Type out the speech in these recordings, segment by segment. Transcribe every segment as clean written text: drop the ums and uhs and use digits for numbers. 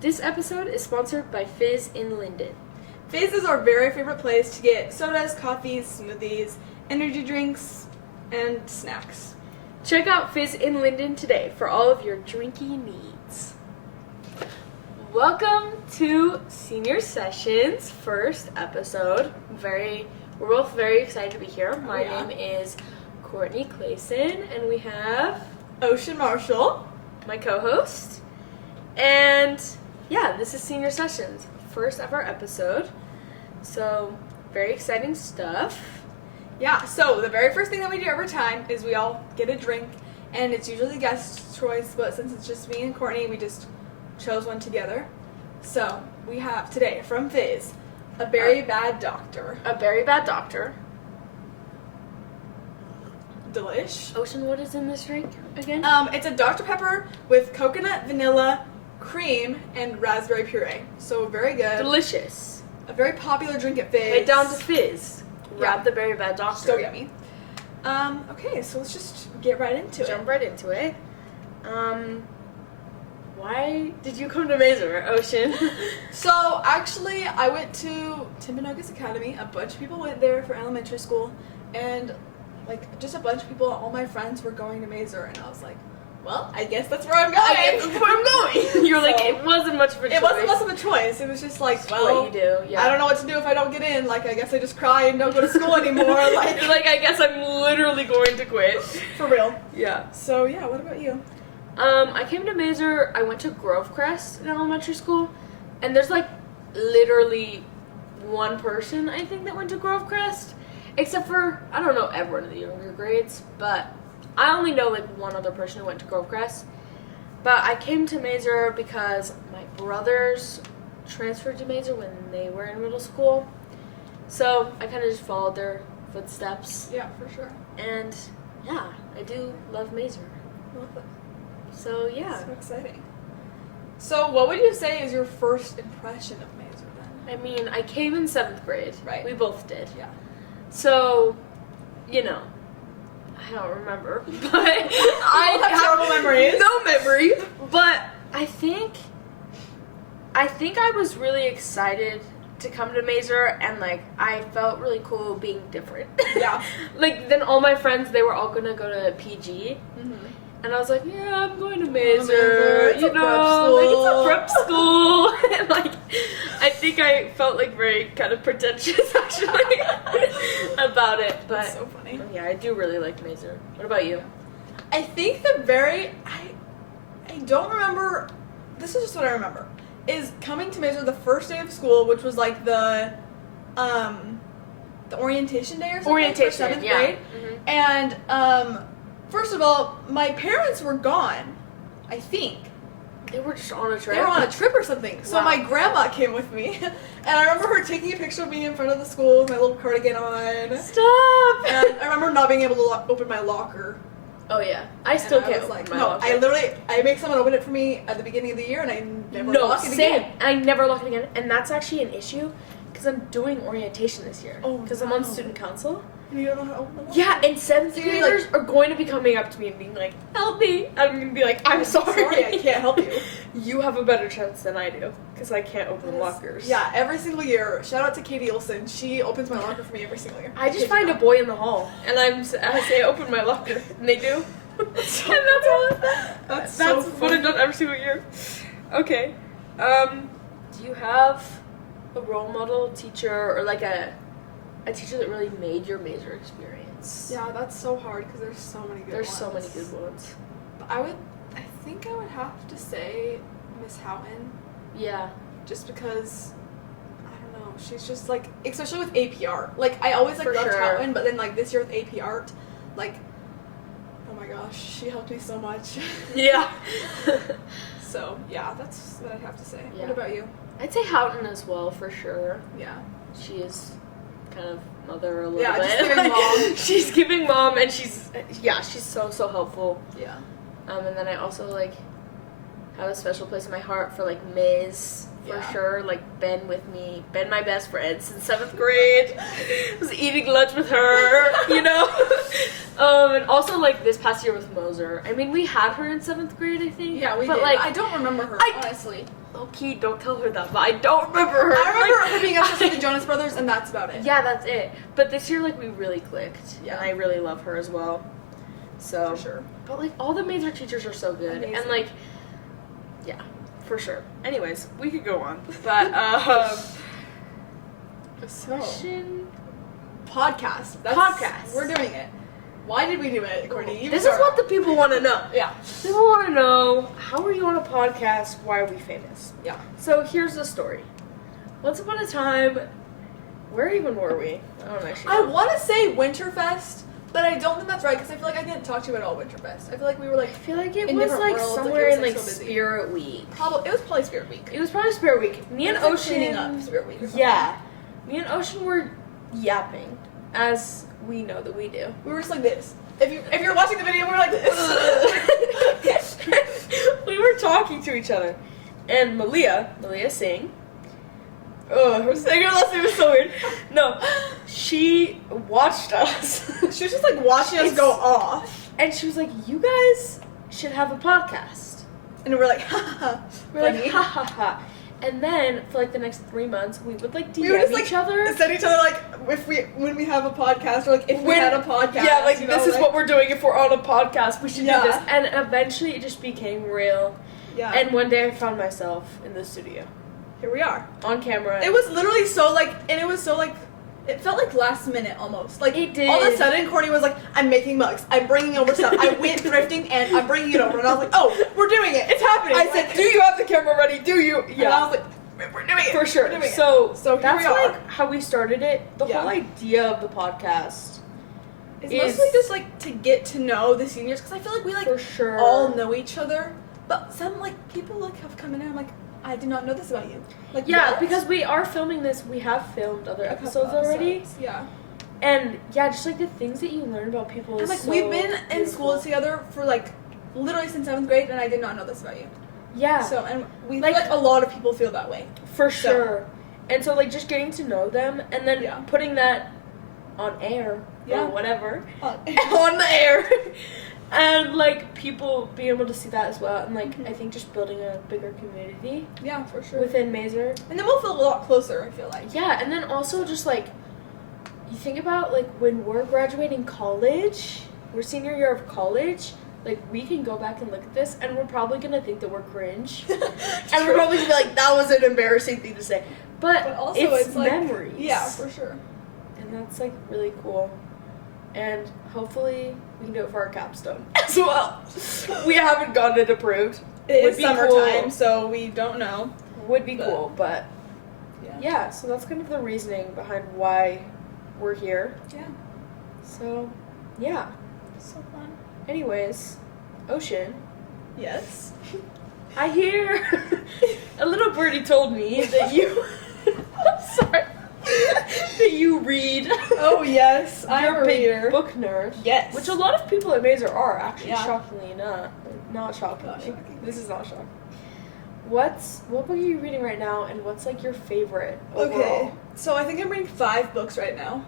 This episode is sponsored by Fizz in Linden. Fizz is our very favorite place to get sodas, coffees, smoothies, energy drinks, and snacks. Check out Fizz in Linden today for all of your drinky needs. Welcome to Senior Sessions' first episode. We're both very excited to be here. My name is Courtney Clayson, and we have Ocean Marshall, my co-host. And yeah, this is Senior Sessions, first ever episode. So, very exciting stuff. Yeah, so the very first thing that we do every time is we all get a drink, and it's usually guest choice, but since it's just me and Courtney, we just chose one together. So, we have today from Fizz, a very bad doctor. A very bad doctor. Delish. Ocean, what is in this drink again? It's a Dr. Pepper with coconut, vanilla, cream, and raspberry puree. So very good. Delicious. A very popular drink at Fizz. Head down to Fizz. Grab the very bad doctor. So yummy. Okay, so let's just get right into it. Jump right into it. Why did you come to Maeser, Ocean? So, actually, I went to Timpanogos Academy. A bunch of people went there for elementary school, and just a bunch of people, all my friends were going to Maeser, and I was like, well, I guess that's where I'm going. I guess that's where I'm going. You were like, it wasn't much of a choice. It wasn't much of a choice. It was just like, well, what you do. Yeah. I don't know what to do if I don't get in. Like, I guess I just cry and don't go to school anymore. Like, I guess I'm literally going to quit. For real. Yeah. So, yeah, what about you? I came to Maeser, I went to Grovecrest in elementary school, and there's literally one person, I think, that went to Grovecrest, except for, I don't know everyone in the younger grades, but I only know one other person who went to Grovecrest. But I came to Maeser because my brothers transferred to Maeser when they were in middle school, so I kind of just followed their footsteps. Yeah, for sure. And yeah, I do love Maeser. I love it. So yeah. So exciting. So what would you say is your first impression of Maeser then? I mean, I came in 7th grade. Right. We both did. Yeah. So, I don't remember. But I have terrible memories. No memory. But I think I was really excited to come to Maeser, and I felt really cool being different. Yeah. Then all my friends, they were all gonna go to PG. Mm-hmm. And I was like, yeah, I'm going to Maeser, it's a prep school. it's a prep school. And I think I felt very kind of pretentious actually about it. But that's so funny. Yeah, I do really like Maeser. What about you? I think I don't remember, this is just what I remember, is coming to Maeser the first day of school, which was the orientation day or something. Orientation, for 7th yeah. grade. Mm-hmm. And, first of all, my parents were gone, I think. They were just on a trip? They were on a trip or something. So Wow. my grandma came with me. And I remember her taking a picture of me in front of the school with my little cardigan on. Stop! And I remember not being able to open my locker. Oh, yeah. I still And can't I was open like, my no, locker. I make someone open it for me at the beginning of the year, and I never lock it same. again. I never lock it again. And that's actually an issue, because I'm doing orientation this year. Oh, because I'm on student council. And you don't know how to open the locker? Yeah, and 7th So you're graders are going to be coming up to me and being like, help me. I'm going to be like, I'm sorry. I can't help you. You have a better chance than I do, because I can't open lockers. Yeah, every single year. Shout out to Katie Olson. She opens my locker for me every single year. I just find a boy in the hall, and I say, open my locker, and they do. So and that's all. That's That's so what I've done every single year. Okay. Do you have a role model teacher, or a teacher that really made your Maeser experience? Yeah, that's so hard because there's so many good ones. There's so many good ones. But I think I would have to say Miss Houghton. Yeah. Just because, I don't know, she's just especially with AP Art. I always For loved sure. Houghton, but then this year with AP Art, oh my gosh, she helped me so much. Yeah. So, yeah, that's what I'd have to say. Yeah. What about you? I'd say Houghton as well, for sure. Yeah. She is kind of mother a little Yeah, bit. just giving mom. She's giving mom, and she's so helpful. Yeah. And then I also have a special place in my heart for Ms. For sure. Ben with me, been my best friend since 7th grade. Was eating lunch with her, And also, like, this past year with Maeser. I mean, we had her in 7th grade, I think. Yeah, we but did. Like, I don't remember her, honestly. Okay, don't tell her that, but I don't remember her. I remember her being obsessed with the Jonas Brothers, and that's about it. Yeah, that's it. But this year, like, we really clicked. Yeah. And I really love her as well. So. For sure. But, like, all the Maeser teachers are so good. Amazing. And, like, yeah, for sure. Anyways, we could go on. But, question? Podcast. Podcast. We're doing it. Why did we do it, Courtney? This is what the people want to know. Yeah. People want to know, how are you on a podcast? Why are we famous? Yeah. So here's the story. Once upon a time, where even were we? I don't actually I know. want to say Winterfest, but I don't think that's right because I feel like I didn't talk to you at all Winterfest. I feel like we were like I feel like it in was different like worlds, like, somewhere it in was, like like, so busy. Spirit Week. it was probably Spirit Week. It was probably Spirit Week. Me and It was, like, Ocean. cleaning up Spirit Week or something. Yeah. Me and Ocean were yapping, as we know that we do. We were just like this. If you're watching the video, we were like this. We were talking to each other, and Malia Singh. Oh, her saying her last name is so weird. No, she watched us. She was just like watching us go off, and she was like, "You guys should have a podcast." and we're like, ha ha. We're like, ha ha ha. And then for like the next 3 months, we would like DM We would just each other. send each other like when we have a podcast or like if we had a podcast. Yeah, like you know, this is what we're doing. If we're on a podcast, we should Yeah. do this. And eventually, it just became real. Yeah. And one day, I found myself in the studio here we are. on camera. It was literally so like, and it was so like, it felt like last minute almost. Like It did. All of a sudden, Courtney was like, "I'm making mugs. I'm bringing over stuff. I went thrifting and I'm bringing it over." And I was like, "Oh, we're doing it. It's happening." I said, "Do you have the camera ready? Do you?" And I was like, "We're doing it For sure. We're doing it." So So here that's we are. like how we started it. The Yeah. whole idea of the podcast It's is mostly just like to get to know the seniors because I feel like we like for sure all know each other, but some like people like have come in and I'm like, I did not know this about you. Like Yeah, what? because we are filming this. We have filmed other A couple episodes already. episodes, Yeah. And yeah, just like the things that you learn about people And is like so we've been in beautiful. school together for like literally since 7th grade, and I did not know this about you. Yeah, So and we Like- feel like a lot of people feel that way. for so- sure. And so like just getting to know them and then Yeah. putting that on air Yeah. or whatever On on the air, and like people being able to see that as well. And like Mhm. I think just building a bigger community Yeah, for sure. within Maeser. And then we'll feel a lot closer. I feel like. Yeah, and then also just like you think about like when we're graduating college, we're senior year of college, like we can go back and look at this and we're probably gonna think that we're cringe. And we're probably gonna be like, that was an embarrassing thing to say. But, But also it's like memories. Yeah, for sure. And that's like really cool. And hopefully we can do it for our capstone as well. We haven't gotten it approved. It Would is be summertime, cool. so we don't know. Would be But- cool, but Yeah. yeah, so that's kind of the reasoning behind why we're here. Yeah. So, yeah. So fun. Anyways, Ocean, Yes. I hear a little birdie told me that you. Sorry. That you read. Oh yes, I'm You're a a big reader. book nerd. Yes. Which a lot of people at Maeser are, actually, Yeah. shockingly enough. Not shockingly. Not shockingly. This is not shocking. What book are you reading right now, and what's like your favorite overall? Okay. So I think I'm reading 5 books right now.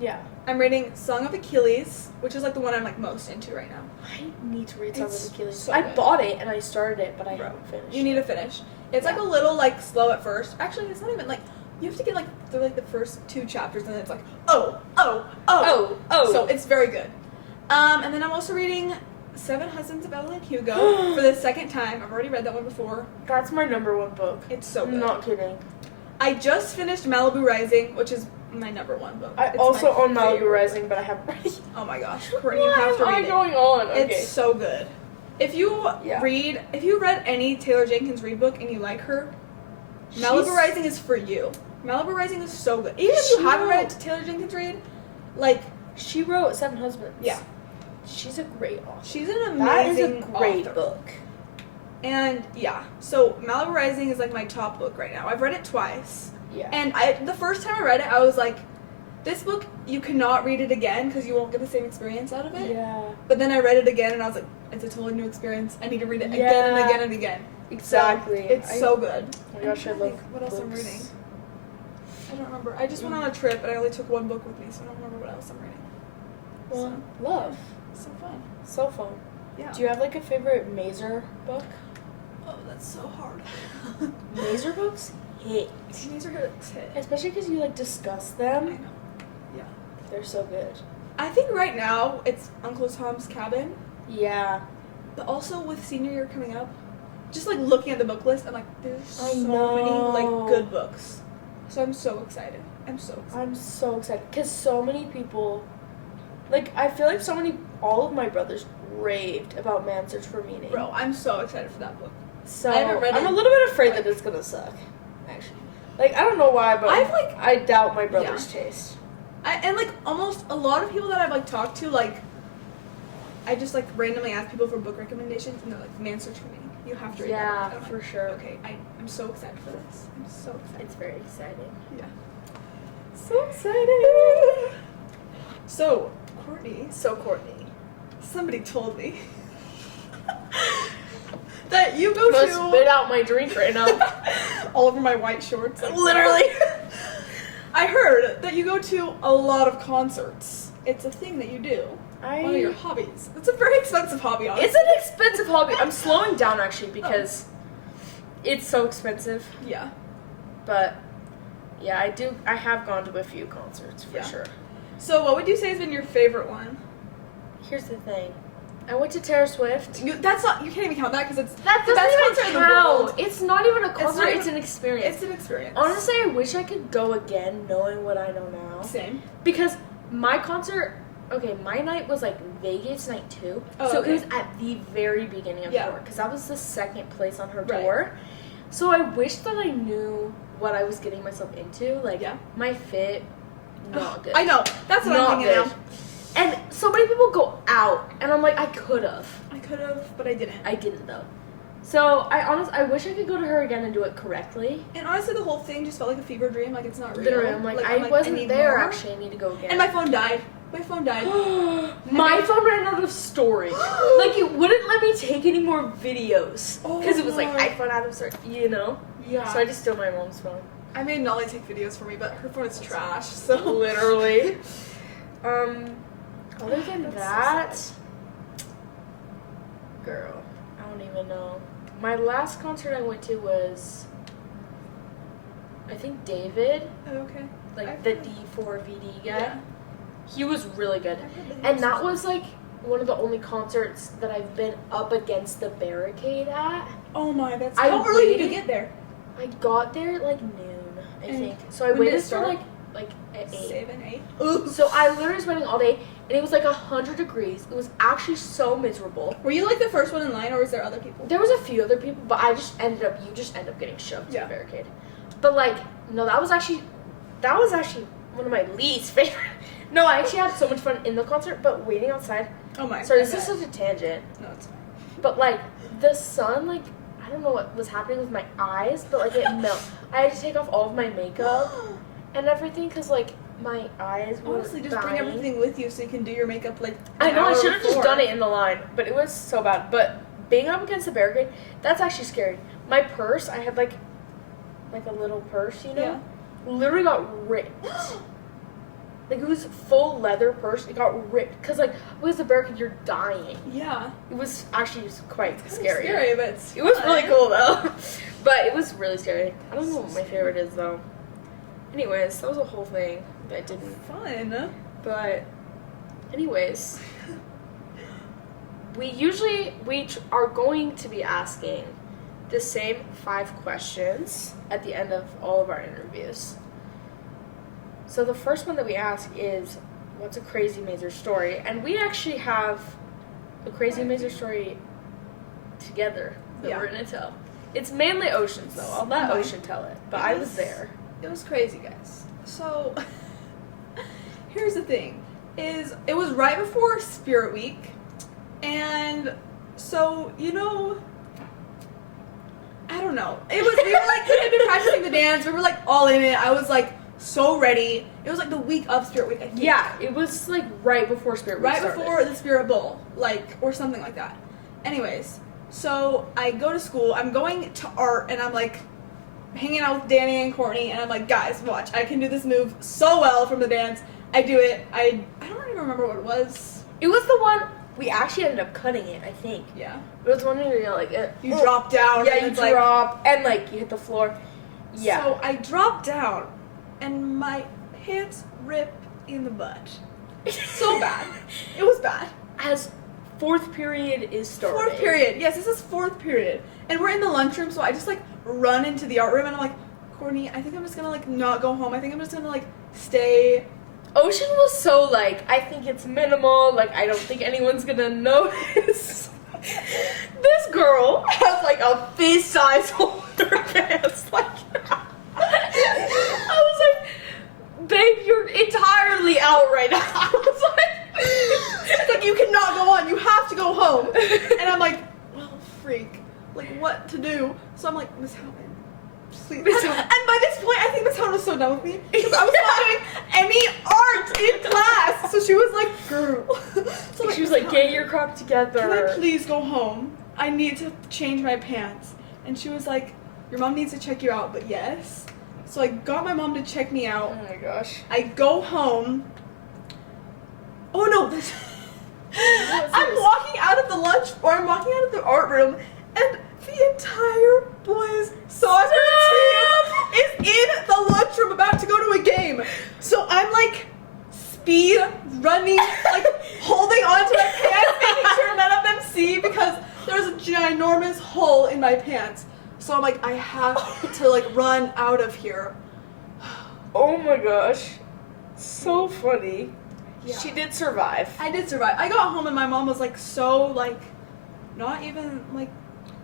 Yeah. I'm reading Song of Achilles, which is like the one I'm like most into right now. I need to read Song It's of Achilles. so I good. bought it and I started it, but I Bro, haven't finished. You need to finish. It's like a little like slow at first. Actually, it's not even like you have to get like through like the first 2 chapters, and then it's like oh. Oh. So it's very good. And then I'm also reading 7 Husbands of Evelyn Hugo for the second time. I've already read that one before. That's my number 1 book. It's so good. I'm not kidding. I just finished Malibu Rising, which is my number 1 book. I It's also my own Malibu favorite Rising, but I haven't read it. Oh my gosh, Courtney, you have to read it. going on? Okay. It's so good. If you Yeah. if you read any Taylor Jenkins Reid book and you like her, Malibu She's- Rising is for you. Malibu Rising is so good. Even if you She haven't read wrote- Taylor Jenkins Reid, like She wrote 7 Husbands. Yeah. She's a great author. she's an That is amazing a great author. book. And yeah, so Malibu Rising is like my top book right now. I've read it twice, Yeah. and the first time I read it, I was like, this book you cannot read it again because you won't get the same experience out of it. Yeah. But then I read it again, and I was like, it's a totally new experience. I need to read it again and Yeah. again and again. Exactly. So, it's so good. Oh my gosh, I I'm trying to love think what else I'm books. reading. I don't remember. I just went on a trip, and I only took 1 book with me, so I don't remember what else I'm reading. Well, So, love. So fun. So fun. Yeah. Do you have like a favorite Maeser book? Oh, that's so hard. Maeser books hit. These are hit. Especially because you like discuss I them. know. Yeah. They're so good. I think right now it's Uncle Tom's Cabin, Yeah. but also with senior year coming up, just like looking at the book list, I'm like, there's I so many know. like good books. So I'm so excited. I'm so excited because so many people, like I feel like all of my brothers raved about Man's Search for Meaning. Bro, I'm so excited for that book. So I haven't read I'm it. a little bit afraid that it's gonna suck. Actually, like I don't know why, but I doubt my brother's taste. And like almost a lot of people that I've like talked to, like I just like randomly ask people for book recommendations, and they're like, Man's Search for Meaning. You have to read that. Yeah, book. for sure. Okay, I'm so excited for this. I'm so excited. It's very exciting. Yeah. So excited. So, Courtney, Courtney. somebody told me that you go I'm gonna to spit out my drink right now. all over my white shorts. Like, Literally. I heard that you go to a lot of concerts. It's a thing that you do. One of your hobbies. It's a very expensive hobby, honestly. It's an expensive hobby. I'm slowing down actually because it's so expensive. Yeah. But yeah, I have gone to a few concerts for sure. So what would you say has been your favorite one? Here's the thing. I went to Taylor Swift. You can't even count that because it's That the best concert doesn't in even the count. world. It's not even a concert, even- it's an experience. It's an experience. Honestly, I wish I could go again knowing what I know now. Same. Because my concert, my night was like Vegas night 2. Oh, so okay. it was at the very beginning of the tour. Because that was the second place on her Right. tour. So I wish that I knew what I was getting myself into. Like, my fit, not good. I know. That's what I'm thinking now. And so many people go out, and I'm like, I could have. I could have, but I didn't. I didn't though. So I wish I could go to her again and do it correctly. And honestly, the whole thing just felt like a fever dream. Like, it's not real. Literally, I'm like, I wasn't need there more. actually. I need to go again. And my phone died. My phone died. My phone ran out of storage. Like, it wouldn't let me take any more videos because it was like iPhone out of storage, you know. Yeah. So I just stole my mom's phone. I made Nolly take videos for me, but her phone is trash. So Literally. Other than that, girl, I don't even know. My last concert I went to was, I think David, okay. like the D4VD guy. Yeah. He was really good. And that was like one of the only concerts that I've been up against the barricade at. Oh my, that's I how early did you waited- get there? I got there at like noon, I And think. So I when did waited it start? for like at 8. 7, 8. So I literally was waiting all day, and it was like 100 degrees. It was actually so miserable. Were you like the first one in line, or was there other people? There was a few other people, but you just end up getting shoved to the barricade. But like, no, that was actually one of my least favorite. No, I actually had so much fun in the concert, but waiting outside. Oh my. Sorry, this is such a tangent. No, it's fine. But like, the sun, like, I don't know what was happening with my eyes, but like it melted. I had to take off all of my makeup and everything because like my eyes were Honestly, just dying. bring everything with you so you can do your makeup like. I know, I an hour should have just before. done it in the line, but it was so bad. But being up against the barricade, that's actually scary. My purse, I had like a little purse, you know, literally got ripped. Like, it was full leather purse. It got ripped because like with the barricade, you're dying. Yeah. It was actually quite It's scary. scary, but It was really cool though, but it was really scary. I don't know what my favorite is though. Anyways, that was a whole thing that I didn't. Fun. But, anyways, we are going to be asking the same 5 questions at the end of all of our interviews. So the first one that we ask is, what's a crazy Maeser story? And we actually have a crazy Maeser story together that we're going to tell. It's mainly Ocean's though. I'll let Ocean tell it, but I was there. It was crazy, guys. So, here's the thing. It was right before Spirit Week, and so, you know, I don't know. We had been practicing the dance, we were like all in it. I was like so ready. It was like the week of Spirit Week, I think. Yeah, it was like right before Spirit Week started. Before the Spirit Bowl, or something like that. Anyways, so I go to school, I'm going to art, and I'm like hanging out with Danny and Courtney, and I'm like, guys, watch, I can do this move so well from the dance. I do it. I don't even remember what it was. It was the one, we actually ended up cutting it, I think. Yeah. But it's one where you know, like You drop down. Yeah, and you it's like, drop and like you hit the floor. Yeah. So I dropped down, and my pants rip in the butt. So bad. It was bad. As fourth period is starting. Fourth period. Yes, this is fourth period. And we're in the lunchroom, so I just like run into the art room and I'm like, Courtney, I think I'm just gonna like not go home. I think I'm just gonna like stay. Ocean was so like, I think it's minimal, like I don't think anyone's gonna notice. This girl has like a fist size hole in her pants. Like I was like, babe, you're entirely out right now. I was like, She's like, you cannot go on. You have to go home. And I'm like, well, freak. Like, what to do? So I'm like, Miss Howard, please. Miss And Howard. by this point, I think Miss Howard was so done with me because I was not doing any art in class. So she was like, girl. So she was like, get your crop together. Can I please go home? I need to change my pants. And she was like, your mom needs to check you out, but yes. So I got my mom to check me out. Oh my gosh. I go home. Oh no, I'm walking out of the lunch, or I'm walking out of the art room, and the entire boys' soccer team is in the lunchroom about to go to a game. So I'm like speed running, like holding onto my pants, making sure none of them see because there's a ginormous hole in my pants. So I'm like, I have to like run out of here. Oh my gosh. So funny. Yeah. She did survive. I did survive. I got home and my mom was like so like, not even like.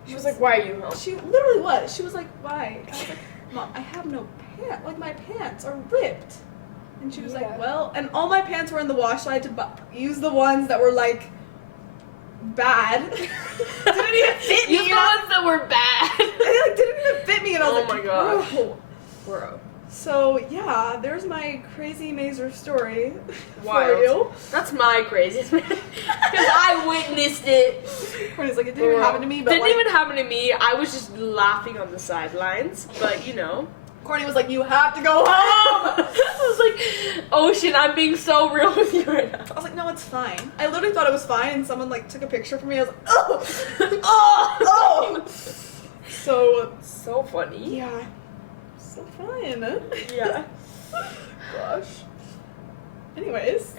She was like, why are you home? She literally was. She was like, why? I was like, Mom, I have no pants. Like my pants are ripped. And she was Yeah. like, well, and all my pants were in the wash, so I had to use the ones that were like bad. Didn't even fit me. Use the ones that were bad. They like didn't even fit me, and I was Oh like, my gosh. "Bro." Bro. So yeah, there's my crazy Maeser story Wild. for you. That's my craziest because I witnessed it. Courtney's like, it didn't even happen to me, but didn't like, even happen to me. I was just laughing on the sidelines, but you know. Courtney was like, you have to go home. I was like, Ocean, I'm being so real with you right now. I was like, no, it's fine. I literally thought it was fine, and someone like took a picture for me. I was like, oh, oh. So funny. yeah, so fun. Yeah. Gosh. Anyways,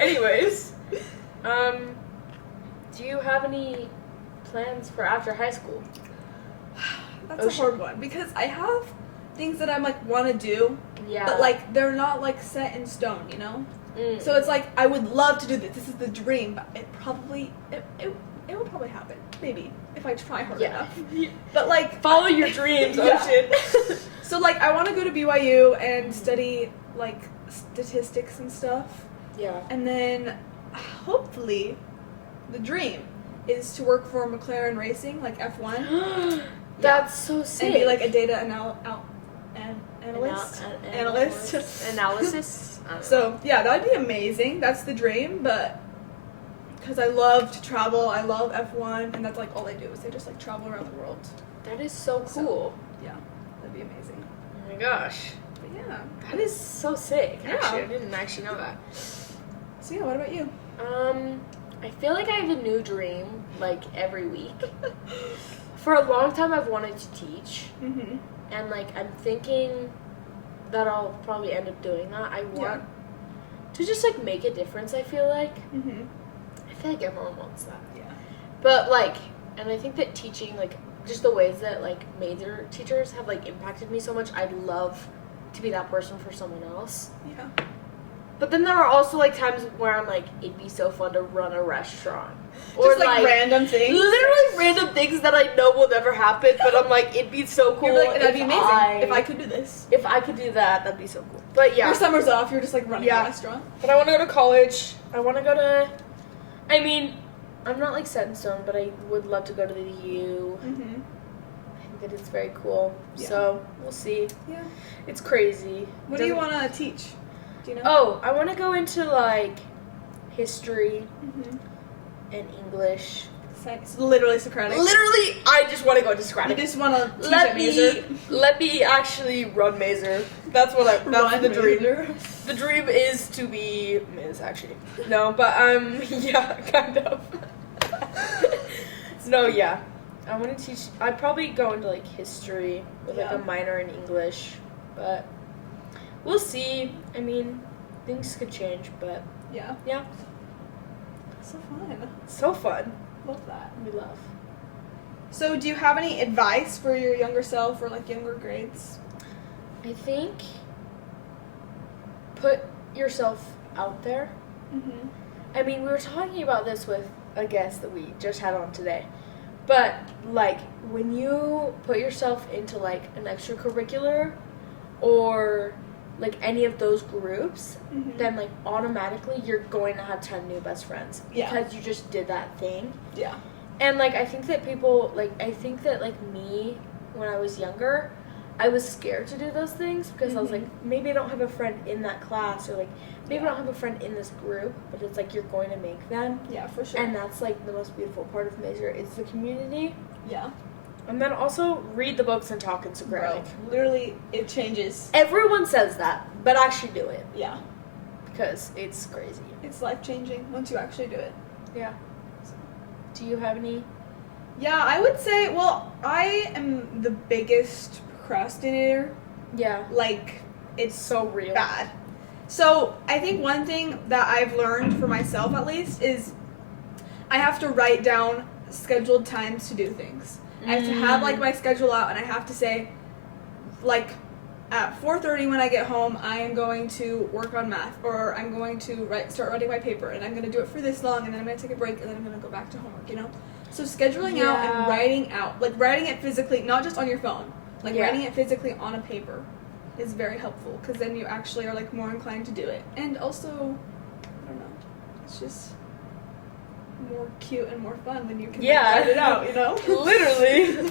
do you have any plans for after high school? that's a hard one because I have things that I'm like want to do, Yeah. but like they're not like set in stone, you know. Mm. So it's like I would love to do this. This is the dream, but it will probably happen. Maybe if I try hard enough. But like follow your dreams, Yeah. Ocean. So like I want to go to BYU and study like statistics and stuff, Yeah. and then hopefully the dream is to work for McLaren Racing, like F1. That's so sick. And be like a data analyst. Analysis. I don't know. So yeah, that'd be amazing. That's the dream, but because I love to travel, I love F1, and that's like all they do is they just like travel around the world. That is so cool. Yeah, that'd be amazing. Oh my gosh. But yeah. That is so sick. Yeah. Actually, I didn't actually know that. So yeah, what about you? I feel like I have a new dream like every week. For a long time, I've wanted to teach, Mm-hmm. and like I'm thinking that I'll probably end up doing that. I want to just like make a difference. I feel like everyone wants that. Yeah. But like, and I think that teaching, like, just the ways that like Maeser teachers have like impacted me so much, I'd love to be that person for someone else. Yeah. But then there are also like times where I'm like, it'd be so fun to run a restaurant. Just like random things. Literally random things that I know will never happen, but I'm like, it'd be so cool. You're like, that'd be amazing if I I could do this. If I could do that, that'd be so cool. But yeah. Your summer's off, you're just like running a restaurant. But I want to go to college. I want to go to, I mean, I'm not like set in stone, but I would love to go to the U. Mm-hmm. I think that it's very cool. Yeah. So we'll see. Yeah. It's crazy. What do you want to teach? Do you know? Oh, I want to go into like history Mm-hmm. and English. It's literally Socratic. Literally, I just want to go to You Socratic. just want to teach Let at me Maeser. let me actually run Maeser. That's what that's Run the dream. Maeser. The dream is to be Ms. Actually, no, but yeah, kind of. No, yeah. I want to teach. I'd probably go into like history with like a minor in English, but we'll see. I mean, things could change, but Yeah. So fun. So fun. Love that. We love. So, do you have any advice for your younger self or like younger grades? I think put yourself out there. Mm-hmm. I mean, we were talking about this with a guest that we just had on today. But, like, when you put yourself into, like, an extracurricular or, like, any of those groups, then, like, automatically you're going to have 10 new best friends. Yeah. Because you just did that thing. Yeah. And, like, I think that me, when I was younger, I was scared to do those things because I was like, maybe I don't have a friend in that class, or, like, maybe I don't have a friend in this group, but it's like you're going to make them. Yeah, for sure. And that's like the most beautiful part of Maeser is the community. Yeah. And then also read the books and talk Instagram. Bro, literally, it changes. Everyone says that, but actually do it. Yeah. Because it's crazy. It's life-changing once you actually do it. Yeah. Do you have any? Yeah, I would say, well, I am the biggest procrastinator. Yeah. Like, it's so real. Bad. So, I think one thing that I've learned for myself, at least, is I have to write down scheduled times to do things. I have to have, like, my schedule out, and I have to say, like, at 4:30 when I get home, I am going to work on math, or I'm going to start writing my paper, and I'm going to do it for this long, and then I'm going to take a break, and then I'm going to go back to homework, you know? So scheduling out and writing out, like writing it physically, not just on your phone, like writing it physically on a paper is very helpful, because then you actually are, like, more inclined to do it. And also, I don't know, it's just more cute and more fun when you can write it out, you know? Literally.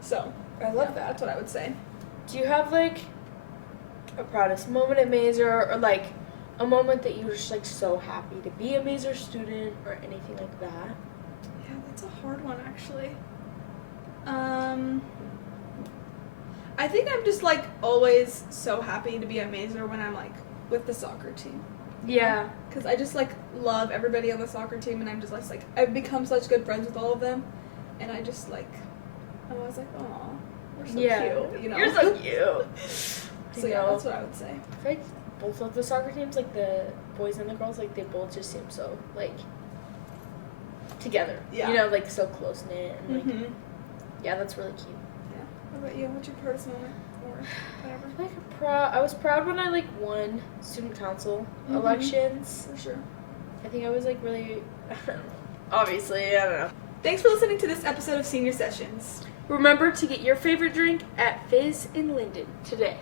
So, I love that. That's what I would say. Do you have, like, a proudest moment at Maeser, or, like, a moment that you were just, like, so happy to be a Maeser student, or anything like that? Yeah, that's a hard one, actually. I think I'm just, like, always so happy to be at Maeser when I'm, like, with the soccer team. Yeah. Because I just, like, love everybody on the soccer team, and I'm just, like, I've become such good friends with all of them, and I just, like, I'm always like, aw, we're so cute, you know? You're so cute. So, yeah, that's what I would say. I feel like both of the soccer teams, like, the boys and the girls, like, they both just seem so, like, together. Yeah. You know, like, so close-knit, and, like, Yeah. that's really cute. How about you? What's your proudest moment? Or whatever? Like, I was proud when I, like, won student council elections. For sure. I think I was, like, really, obviously, I don't know. Thanks for listening to this episode of Senior Sessions. Remember to get your favorite drink at Fizz in Linden today.